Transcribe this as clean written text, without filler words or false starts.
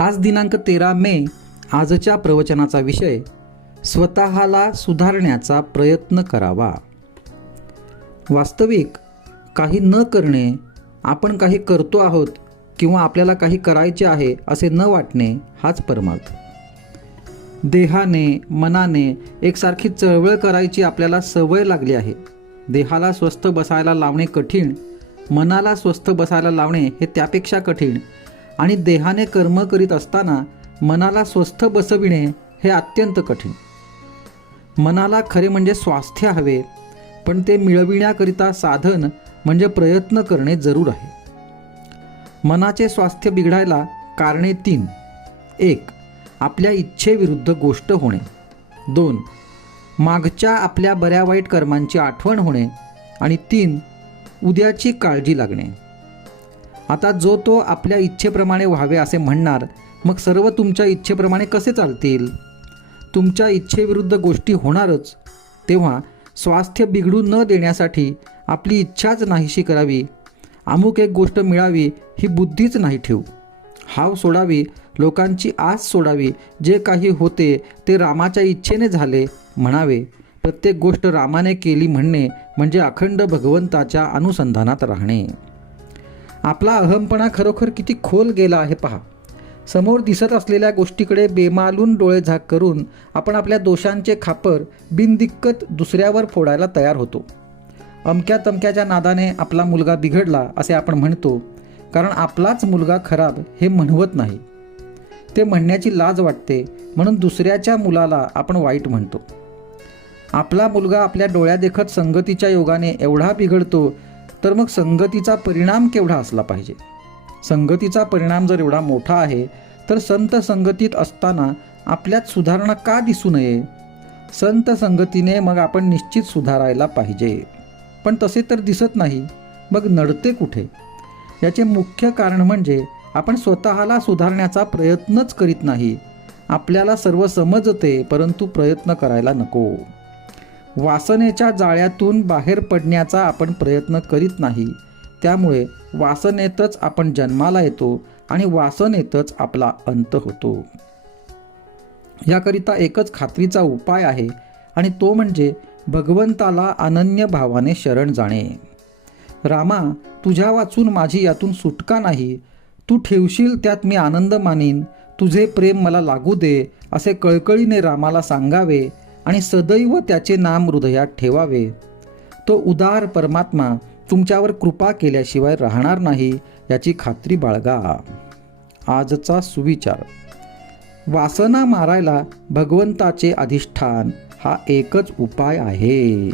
आज दिनांक 13 मे. आजच्या प्रवचनाचा विषय स्वतःला सुधारण्याचा प्रयत्न करावा. वास्तविक काही न करणे, आपण काही करतो आहोत किंवा आपल्याला काही करायचे आहे असे न वाटणे हाच परमार्थ. देहाने मनाने एकसारखी चळवळ करायची आपल्याला सवय लागली आहे. देहाला स्वस्थ बसायला लावणे कठीण, मनाला स्वस्थ बसायला लावणे हे त्यापेक्षा कठीण आणि देहाने कर्म करीत असताना मनाला स्वस्थ बसविणे हे अत्यंत कठीण. मनाला खरे म्हणजे स्वास्थ्य हवे, पण ते मिळविण्याकरिता साधन म्हणजे प्रयत्न करणे जरूर आहे. मनाचे स्वास्थ्य बिघडायला कारणे 3. 1. आपल्या इच्छेविरुद्ध गोष्ट होणे. 2. मागच्या आपल्या बऱ्या वाईट कर्मांची आठवण होणे. आणि 3. उद्याची काळजी लागणे. आता जो तो आपल्या इच्छेप्रमाणे व्हावे असे म्हणणार, मग सर्व तुमच्या इच्छेप्रमाणे कसे चालतील? तुमच्या इच्छेविरुद्ध गोष्टी होणारच. तेव्हा स्वास्थ्य बिघडू न देण्यासाठी आपली इच्छाच नाहीशी करावी. अमुक एक गोष्ट मिळावी ही बुद्धीच नाही ठेवू. हाव सोडावी, लोकांची आस सोडावी. जे काही होते ते रामाच्या इच्छेने झाले म्हणावे. प्रत्येक गोष्ट रामाने केली म्हणणे म्हणजे अखंड भगवंताच्या अनुसंधानात राहणे. आपला अहमपणा खरोखर किती खोल गेला आहे पहा. समोर दिसत असलेल्या गोष्टीकडे बेमालून डोळेझाक करून आपण आपल्या दोषांचे खापर बिनदिक्कत दुसऱ्यावर फोडायला तयार होतो. अमक्या तमक्याच्या नादाने आपला मुलगा बिघडला असे आपण म्हणतो, कारण आपलाच मुलगा खराब हे म्हणवत नाही. ते म्हणण्याची लाज वाटते, म्हणून दुसऱ्याच्या मुलाला आपण वाईट म्हणतो. आपला मुलगा आपल्या डोळ्यादेखत संगतीच्या योगाने एवढा बिघडतो, तर मग संगतीचा परिणाम केवढा असला पाहिजे? संगतीचा परिणाम जर एवढा मोठा आहे, तर संत संगतीत असताना आपल्यात सुधारणा का दिसू नये? संत संगतीने मग आपण निश्चित सुधारायला पाहिजे. पण तसे तर दिसत नाही. मग नडते कुठे? याचे मुख्य कारण म्हणजे आपण स्वतःला सुधारण्याचा प्रयत्नच करीत नाही. आपल्याला सर्व समजते, परंतु प्रयत्न करायला नको. वासनेच्या जाळ्यातून बाहेर पडण्याचा आपण प्रयत्न करीत नाही. त्यामुळे वासनेतच आपण जन्माला येतो आणि वासनेतच आपला अंत होतो. याकरिता एकच खात्रीचा उपाय आहे, आणि तो म्हणजे भगवंताला अनन्य भावाने शरण जाणे. रामा, तुझ्या वाचून माझी यातून सुटका नाही. तू ठेवशील त्यात मी आनंद मानीन. तुझे प्रेम मला लागू दे असे कळकळीने रामाला सांगावे आणि सदैव त्याचे नाम हृदयात ठेवावे. तो उदार परमात्मा तुमच्यावर कृपा केल्याशिवाय राहणार नाही याची खात्री बाळगा. आजचा सुविचार: वासना मारायला भगवंताचे अधिष्ठान हा एकच उपाय आहे.